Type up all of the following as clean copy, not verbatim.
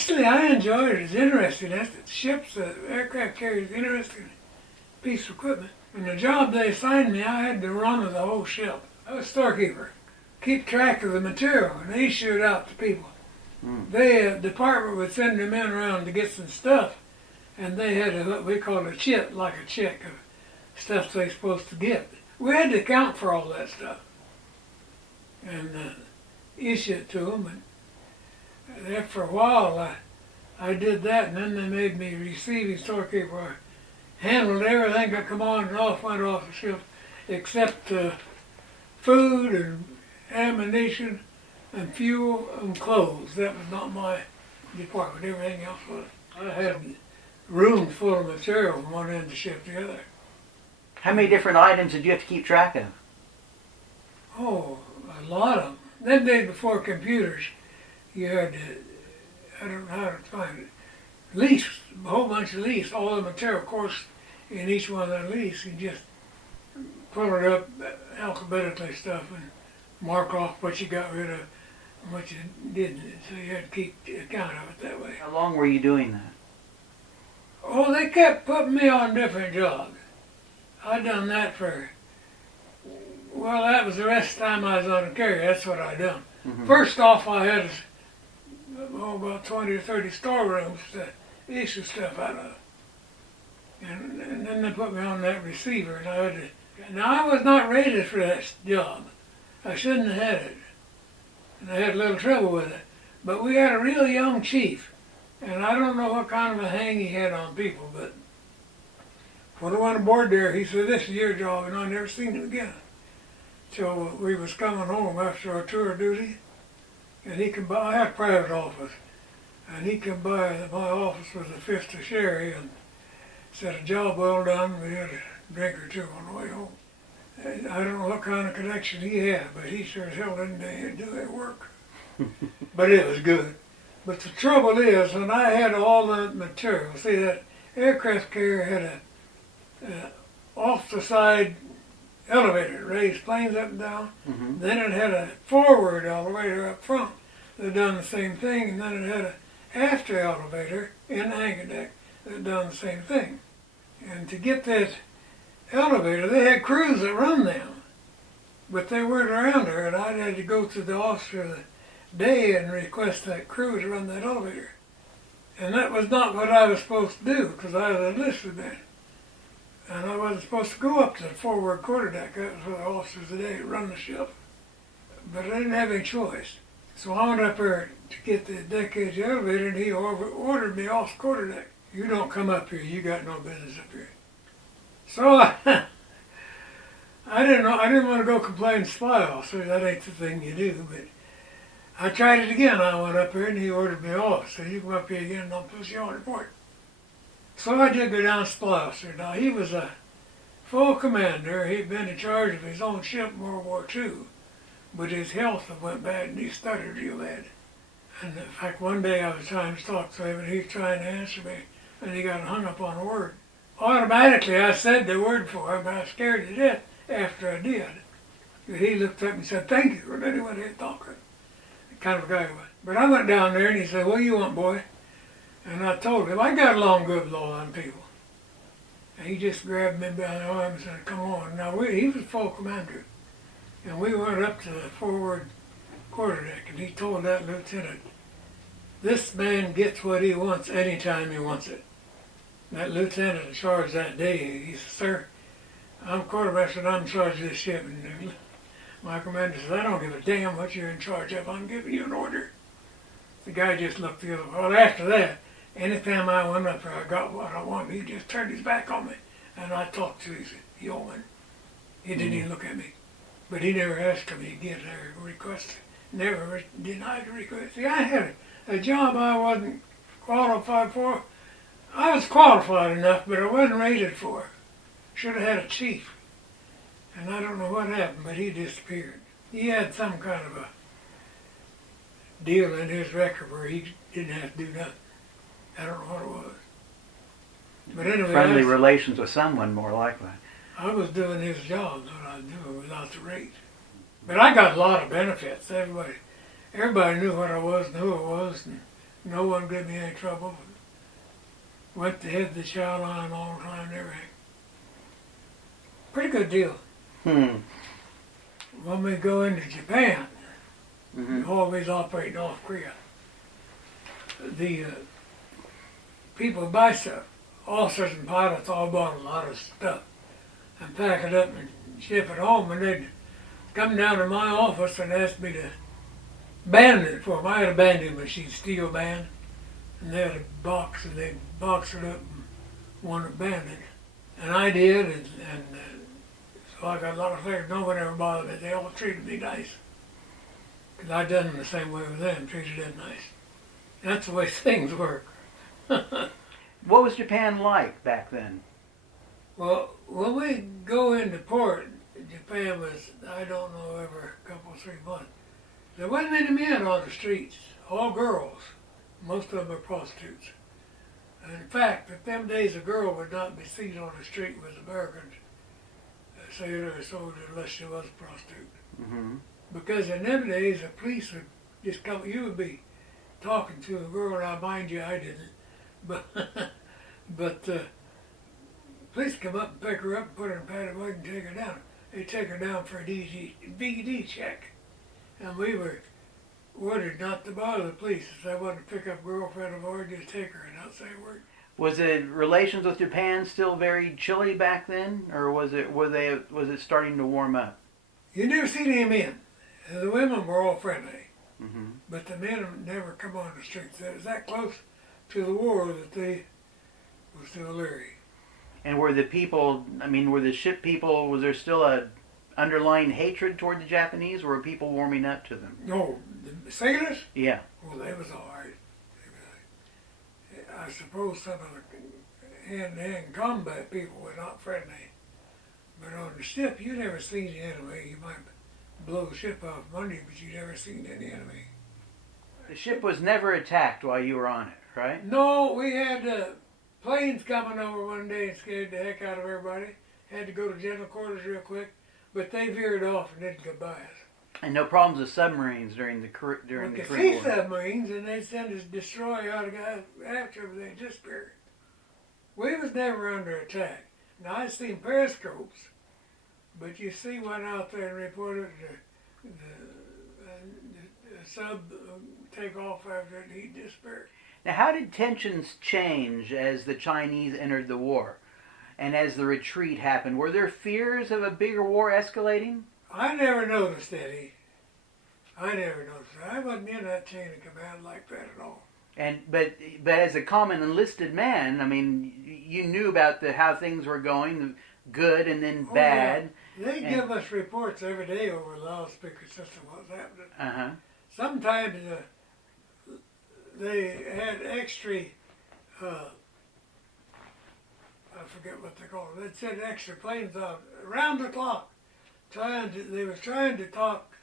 Actually, I enjoyed it. It's interesting. The ship's aircraft carrier is an interesting piece of equipment. And the job they assigned me, I had to run with the whole ship. I was storekeeper. Keep track of the material, and they issued it out to people. The department would send their men around to get some stuff, and they had what we called a chit, like a check of stuff they're supposed to get. We had to account for all that stuff and issue it to them. And after a while, I did that, and then they made me receiving storekeeper. I handled everything that come on and off, went off the ship, except food and ammunition and fuel and clothes. That was not my department. Everything else was. I had rooms full of material from one end of the ship to the other. How many different items did you have to keep track of? Oh, a lot of them. Them days before computers, you had to, I don't know how to find it, lease, a whole bunch of lease, all the material, of course, in each one of that lease, you just pull it up alphabetically stuff and mark off what you got rid of and what you didn't. So you had to keep account of it that way. How long were you doing that? Oh, they kept putting me on different jobs. I done that for, well, that was the rest of the time I was on the carrier. That's what I done. First off, I had about 20 or 30 storerooms to issue stuff out of. And then they put me on that receiver, and I had to. Now, I was not rated for that job. I shouldn't have had it. And I had a little trouble with it. But we had a real young chief, and I don't know what kind of a hang he had on people, but when I went aboard there, he said, "This is your job," and I never seen him again. So we was coming home after our tour duty, and he come by. I had a private office, and he come by. My office was a fifth of sherry, and said, "A job well done." We had a drink or two on the way home. And I don't know what kind of connection he had, but he sure as hell didn't do that work. But it was good. But the trouble is, when I had all the material, see, that aircraft carrier had a off the side elevator, raised planes up and down. Then it had a forward elevator up front that done the same thing, and then it had a after elevator in the hangar deck that done the same thing. And to get that elevator, they had crews that run them, but they weren't around there, and I had to go to the officer of the day and request that crew to run that elevator. And that was not what I was supposed to do, because I was enlisted then. And I wasn't supposed to go up to the forward quarterdeck. That was for the officers of the day to run the ship. But I didn't have any choice. So I went up there to get the deck edge elevator, and he ordered me off the quarterdeck. "You don't come up here. You got no business up here." So I didn't know. I didn't want to go complain to supply officer. That ain't the thing you do. But I tried it again. I went up here, and he ordered me off. So "You come up here again, and I'll put you on report." So I did go down to supply officer. Now, he was a full commander. He'd been in charge of his own ship in World War II. But his health went bad, and he stuttered real bad. And in fact, one day I was trying to talk to him, and he was trying to answer me, and he got hung up on a word. Automatically, I said the word for him, but I was scared to death after I did. He looked up and said, "Thank you," and then he went ahead talking. The kind of guy he was. But I went down there, and he said, "What do you want, boy?" And I told him, I got along good with all them people. And he just grabbed me by the arm and said, "Come on." Now, he was full commander. And we went up to the forward quarterdeck, and he told that lieutenant, "This man gets what he wants anytime he wants it." And that lieutenant in charge that day, he said, "Sir, I'm quartermaster and I'm in charge of this ship." And my commander says, "I don't give a damn what you're in charge of. I'm giving you an order." The guy just looked the other way. Well, after that, anytime I went up there, I got what I wanted. He just turned his back on me, and I talked to his yeoman. He didn't even look at me. But he never asked me again to request, never denied a request. See, I had a job I wasn't qualified for. I was qualified enough, but I wasn't rated for. Should have had a chief. And I don't know what happened, but he disappeared. He had some kind of a deal in his record where he didn't have to do nothing. I don't know what it was. But anyway, Friendly relations with someone, more likely. I was doing his job, what I was doing without the rate. But I got a lot of benefits. Everybody knew what I was and who I was, and No one gave me any trouble. Went to hit the chow line all the time and everything. Pretty good deal. When we go into Japan, Mm-hmm. always operate North Korea. The people buy stuff. Officers and pilots all bought a lot of stuff and pack it up and ship it home. And they'd come down to my office and ask me to band it for them. I had a banding machine, steel band, and they had a box and they'd box it up and want it banded. And I did, and so I got a lot of favors. No one ever bothered me. They all treated me nice. Because I done them the same way with them, treated them nice. That's the way things work. What was Japan like back then? Well, when we go into port, Japan was, I don't know, every couple, 3 months. There wasn't any men on the streets, all girls. Most of them were prostitutes. And in fact, at them days, a girl would not be seen on the street with Americans, a sailor or soldier, unless she was a prostitute. Mm-hmm. Because in them days, the police would just come, you would be talking to a girl, now mind you, I didn't, but police come up and pick her up and put her in a padded wagon and take her down. They take her down for a DD check. And we were ordered not to bother the police. If they wanted to pick up a girlfriend of ours, just take her and not say a word. Was it relations with Japan still very chilly back then, or was it starting to warm up? You never seen any men. The women were all friendly, Mm-hmm. but the men never come on the streets. It was that close to the war that they were still leery. And were the people, were the ship people, was there still a underlying hatred toward the Japanese, or were people warming up to them? No, the sailors? Yeah. Well, they was all right. I suppose some of the hand-to-hand combat people were not friendly. But on the ship, you never seen the enemy. You might blow the ship off Monday, but you never seen any enemy. The ship was never attacked while you were on it, right? No, we had planes coming over one day and scared the heck out of everybody. Had to go to general quarters real quick, but they veered off and didn't go by us. And no problems with submarines during the We could Korean see War. submarines, and they'd send us destroyer out of guys after them. They disappeared. We was never under attack. Now I seen periscopes, but you see one out there and reported the sub take off after it, he disappeared. Now, how did tensions change as the Chinese entered the war, and as the retreat happened? Were there fears of a bigger war escalating? I never noticed any. I never noticed it. I wasn't in that chain of command like that at all. But as a common enlisted man, you knew about how things were going, good and then bad. Yeah. They give us reports every day over the loudspeaker system what's happening. Uh-huh. Sometimes they had extra, I forget what they call it. They'd send extra planes out around the clock. They were trying to talk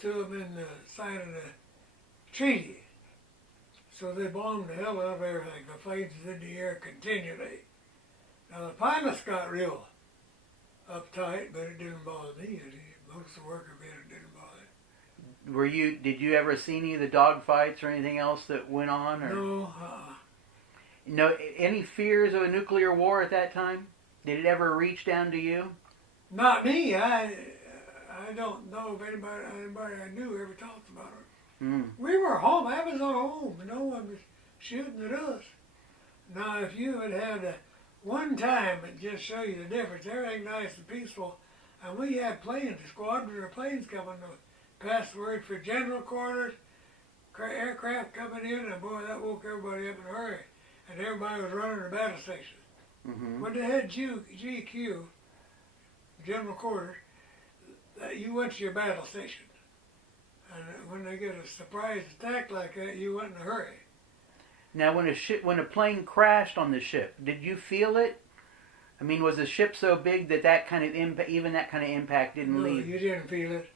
to them in the sign of the treaty. So they bombed the hell out of everything. The planes was in the air continually. Now the pilots got real uptight, but it didn't bother me. Most of the workers it didn't bother. Did you ever see any of the dogfights or anything else that went on? Or? No. No. Any fears of a nuclear war at that time? Did it ever reach down to you? Not me. I don't know if anybody I knew ever talked about it. Mm. We were home. I was on home. No one was shooting at us. Now, if you had had one time, it just show you the difference. Everything nice and peaceful, and we had planes, a squadron of planes coming to pass the word for general quarters, aircraft coming in, and boy, that woke everybody up in a hurry. And everybody was running to the battle station. Mm-hmm. When they had GQ, general quarters, you went to your battle station. And when they get a surprise attack like that, you went in a hurry. Now, when a plane crashed on the ship, did you feel it? Was the ship so big that kind of impact didn't leave? No, you didn't feel it.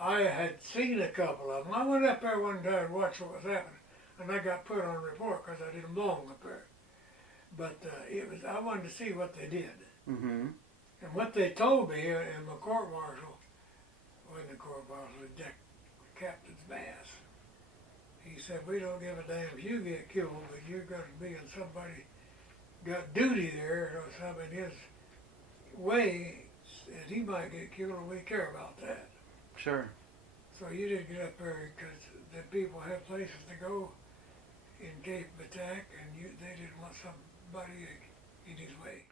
I had seen a couple of them. I went up there one day and watched what was happening, and I got put on report because I didn't belong up there. But I wanted to see what they did. Mm-hmm. And what they told me in my court-martial, the captain's mass, He said, we don't give a damn if you get killed, but you're going to be in somebody got duty there or something in his way, and he might get killed, and we care about that. Sure. So you didn't get up there because the people had places to go in case of attack, and they didn't want somebody in his way.